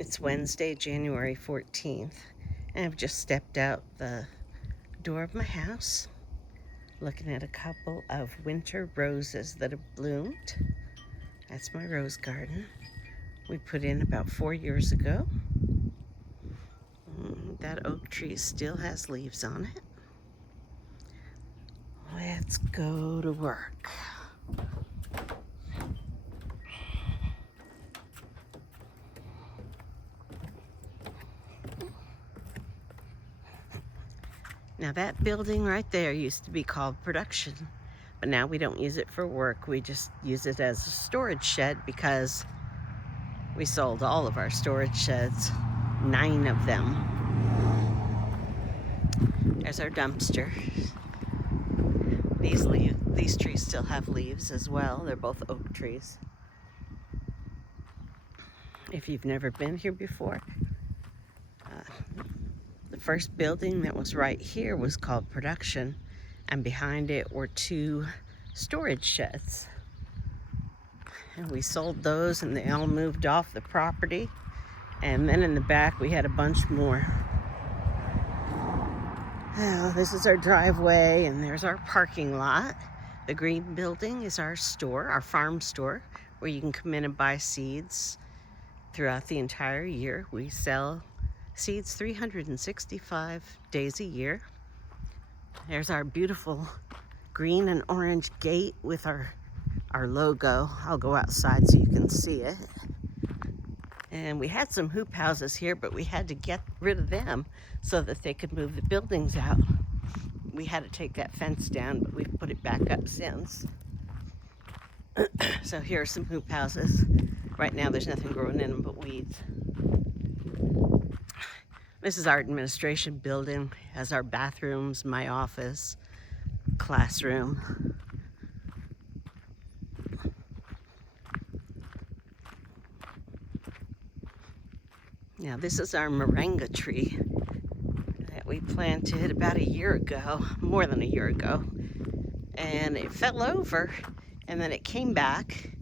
It's Wednesday, January 14th, and I've just stepped out the door of my house, looking at a couple of winter roses that have bloomed. That's my rose garden. We put in about 4 years ago. That oak tree still has leaves on it. Let's go to work. Now that building right there used to be called production, but now we don't use it for work. We just use it as a storage shed because we sold all of our storage sheds, 9 of them. There's our dumpster. These trees still have leaves as well. They're both oak trees. If you've never been here before, the first building that was right here was called production, and behind it were 2 storage sheds. And we sold those and they all moved off the property. And then in the back we had a bunch more. Well, this is our driveway and there's our parking lot. The green building is our store, our farm store, where you can come in and buy seeds throughout the entire year. We sell seeds 365 days a year. There's our beautiful green and orange gate with our logo. I'll go outside so you can see it. And we had some hoop houses here, but we had to get rid of them so that they could move the buildings out. We had to take that fence down, but we've put it back up since. So here are some hoop houses. Right now there's nothing growing in them but weeds. This is our administration building. It has our bathrooms, my office, classroom. Now this is our moringa tree that we planted about a year ago, more than a year ago. And it fell over and then it came back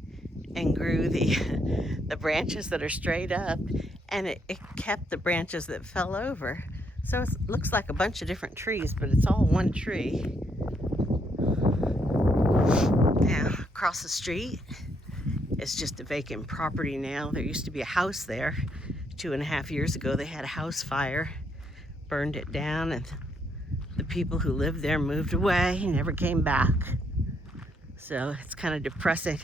and grew the branches that are straight up, and it kept the branches that fell over. So it looks like a bunch of different trees, but it's all one tree. Now across the street, it's just a vacant property now. There used to be a house there. 2.5 years ago, they had a house fire, burned it down, and the people who lived there moved away and never came back. So it's kind of depressing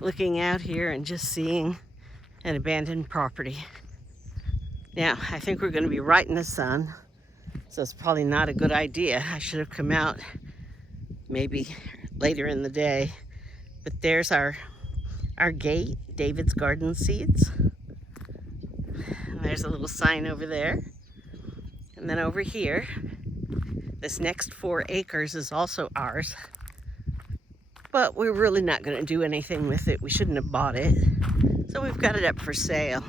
looking out here and just seeing an abandoned property. Now, I think we're going to be right in the sun, so it's probably not a good idea. I should have come out maybe later in the day. But there's our gate, David's Garden Seeds. There's a little sign over there. And then over here, this next 4 acres is also ours. But we're really not going to do anything with it. We shouldn't have bought it. So we've got it up for sale.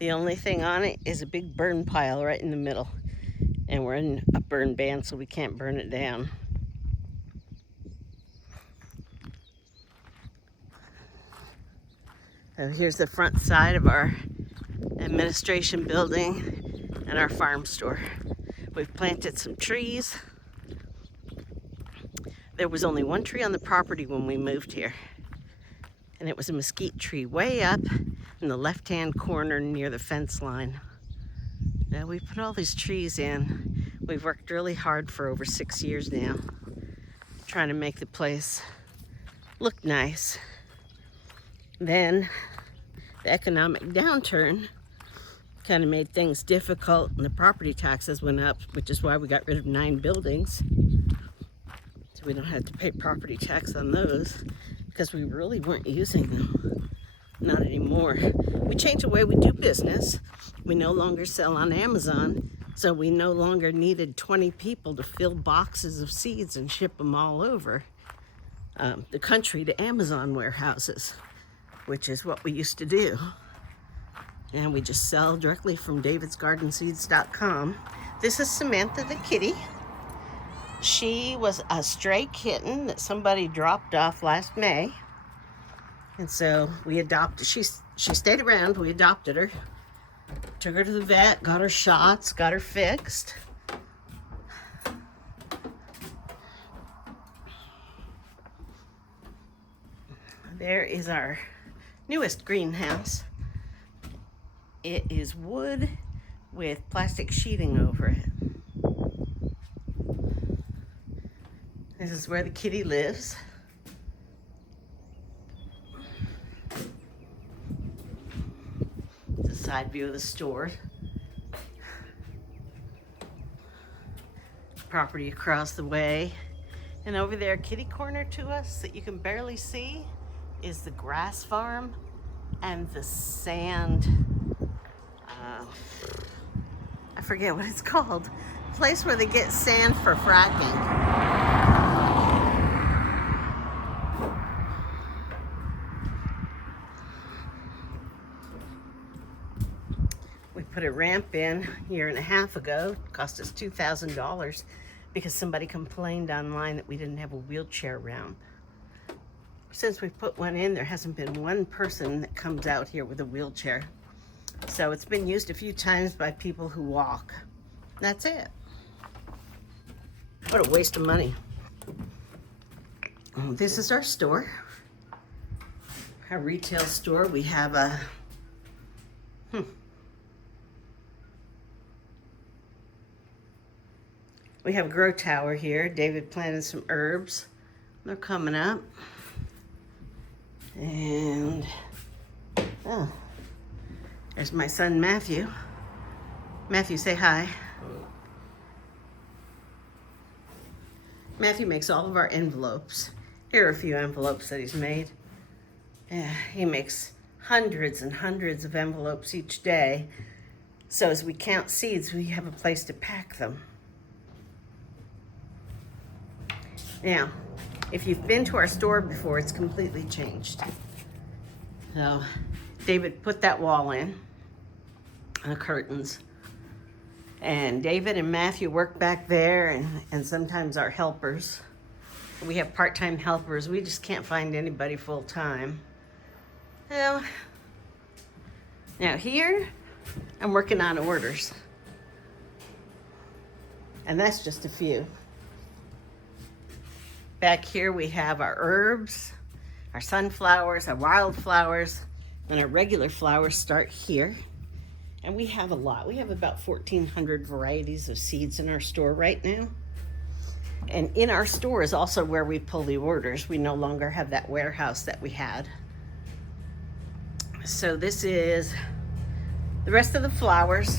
The only thing on it is a big burn pile right in the middle. And we're in a burn ban, so we can't burn it down. So here's the front side of our administration building and our farm store. We've planted some trees. There was only 1 tree on the property when we moved here, and it was a mesquite tree way up in the left-hand corner near the fence line. Now we put all these trees in. We've worked really hard for over 6 years now, trying to make the place look nice. Then the economic downturn kind of made things difficult, and the property taxes went up, which is why we got rid of 9 buildings. So we don't have to pay property tax on those because we really weren't using them. Not anymore. We changed the way we do business. We no longer sell on Amazon, so we no longer needed 20 people to fill boxes of seeds and ship them all over the country to Amazon warehouses, which is what we used to do. And we just sell directly from davidsgardenseeds.com. This is Samantha the kitty. She was a stray kitten that somebody dropped off last May. And so we adopted, she's she stayed around. We adopted her. Took her to the vet, got her shots, got her fixed. There is our newest greenhouse. It is wood with plastic sheeting over it. This is where the kitty lives. It's a side view of the store. Property across the way. And over there, kitty corner to us that you can barely see, is the grass farm and the sand, I forget what it's called, place where they get sand for fracking. We put a ramp in a year and a half ago. It cost us $2,000 because somebody complained online that we didn't have a wheelchair ramp. Since we put one in, there hasn't been one person that comes out here with a wheelchair. So it's been used a few times by people who walk. That's it. What a waste of money. This is our store. Our retail store. We have a we have a grow tower here. David planted some herbs. They're coming up. And there's my son Matthew. Matthew, say hi. Matthew makes all of our envelopes. Here are a few envelopes that he's made. He makes hundreds and hundreds of envelopes each day. So as we count seeds, we have a place to pack them. Now, if you've been to our store before, it's completely changed. So David put that wall in, the curtains. And David and Matthew work back there, and sometimes our helpers. We have part-time helpers. We just can't find anybody full-time. Well, now here, I'm working on orders. And that's just a few. Back here we have our herbs, our sunflowers, our wildflowers, and our regular flowers start here. And we have a lot. We have about 1,400 varieties of seeds in our store right now. And in our store is also where we pull the orders. We no longer have that warehouse that we had. So this is the rest of the flowers.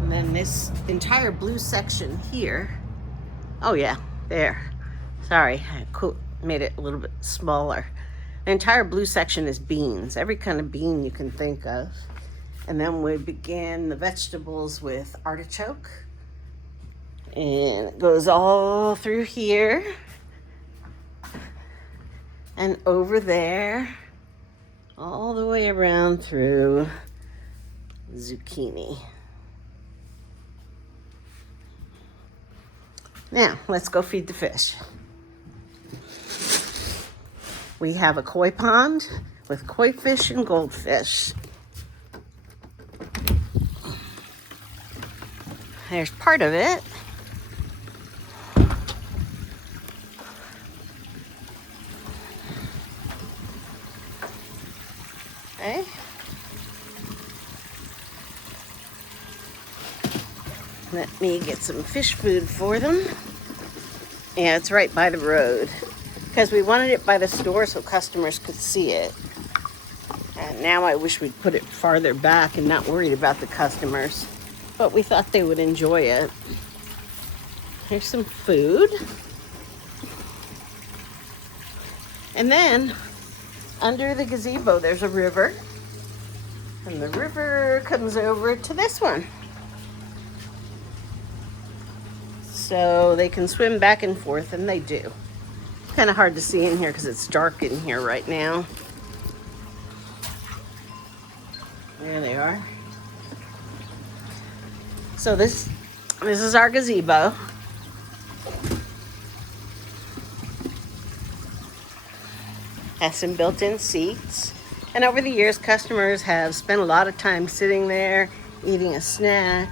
And then this entire blue section here. Oh yeah, there. Sorry, I made it a little bit smaller. The entire blue section is beans, every kind of bean you can think of. And then we begin the vegetables with artichoke. And it goes all through here. And over there. All the way around through zucchini. Now, let's go feed the fish. We have a koi pond with koi fish and goldfish. There's part of it. Okay. Let me get some fish food for them. Yeah, it's right by the road. Because we wanted it by the store so customers could see it. And now I wish we'd put it farther back and not worried about the customers. But we thought they would enjoy it. Here's some food. And then, under the gazebo, there's a river. And the river comes over to this one. So they can swim back and forth, and they do. Kind of hard to see in here because it's dark in here right now. There they are. So this is our gazebo. Has some built-in seats. And over the years, customers have spent a lot of time sitting there, eating a snack,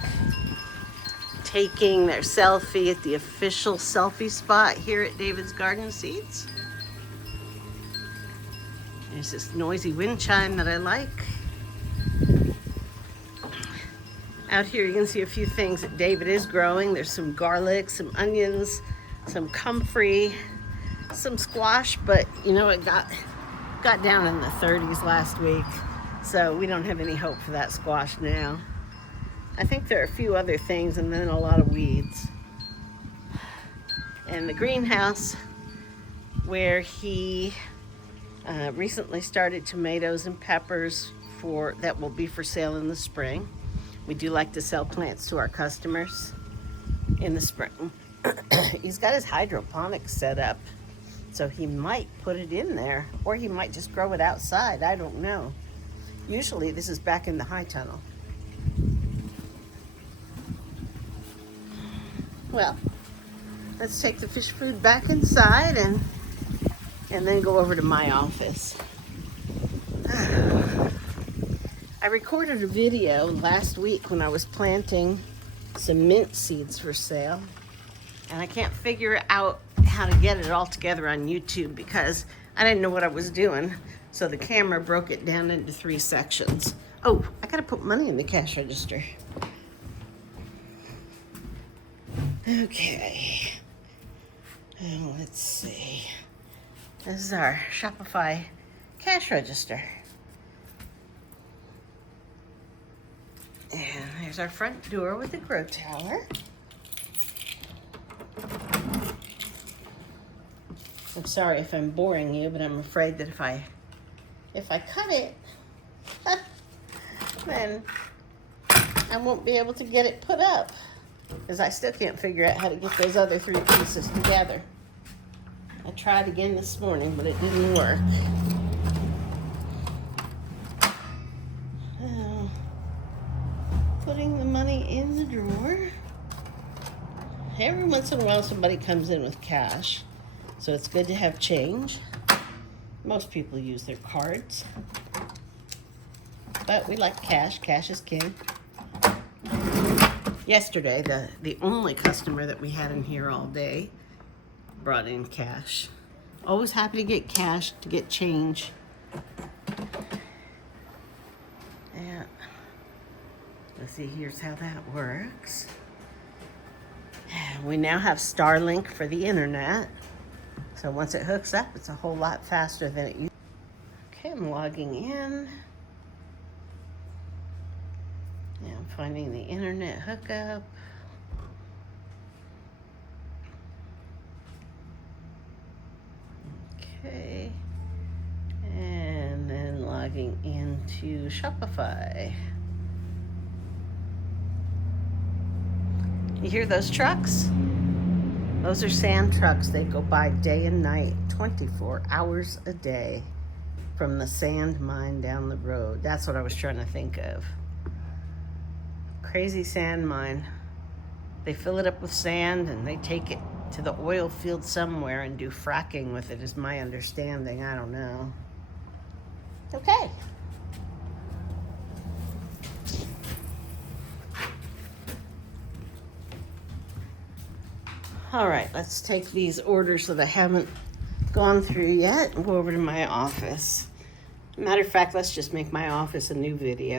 taking their selfie at the official selfie spot here at David's Garden Seeds. There's this noisy wind chime that I like. Out here you can see a few things that David is growing. There's some garlic, some onions, some comfrey, some squash, but you know, it got down in the 30s last week, so we don't have any hope for that squash now. I think there are a few other things and then a lot of weeds. And the greenhouse where he recently started tomatoes and peppers that will be for sale in the spring. We do like to sell plants to our customers in the spring. He's got his hydroponics set up, so he might put it in there, or he might just grow it outside. I don't know. Usually this is back in the high tunnel. Well, let's take the fish food back inside and then go over to my office. I recorded a video last week when I was planting some mint seeds for sale, and I can't figure out how to get it all together on YouTube because I didn't know what I was doing, so the camera broke it down into 3 sections. Oh, I gotta put money in the cash register. Okay, let's see. This is our Shopify cash register. And there's our front door with the grow tower. I'm sorry if I'm boring you, but I'm afraid that if I cut it, then I won't be able to get it put up, because I still can't figure out how to get those other 3 pieces together. I tried again this morning, but it didn't work. Putting the money in the drawer. Every once in a while somebody comes in with cash, so it's good to have change. Most people use their cards, but we like cash. Cash is king. Yesterday, the only customer that we had in here all day brought in cash. Always happy to get cash, to get change. Yeah. Let's see, here's how that works. We now have Starlink for the internet. So once it hooks up, it's a whole lot faster than it used to be. Okay, I'm logging in. Now I'm finding the internet hookup. Okay. And then logging into Shopify. You hear those trucks? Those are sand trucks. They go by day and night, 24 hours a day from the sand mine down the road. That's what I was trying to think of. Crazy sand mine. They fill it up with sand and they take it to the oil field somewhere and do fracking with it, is my understanding. I don't know. Okay. All right, let's take these orders that I haven't gone through yet and go over to my office. Matter of fact, let's just make my office a new video.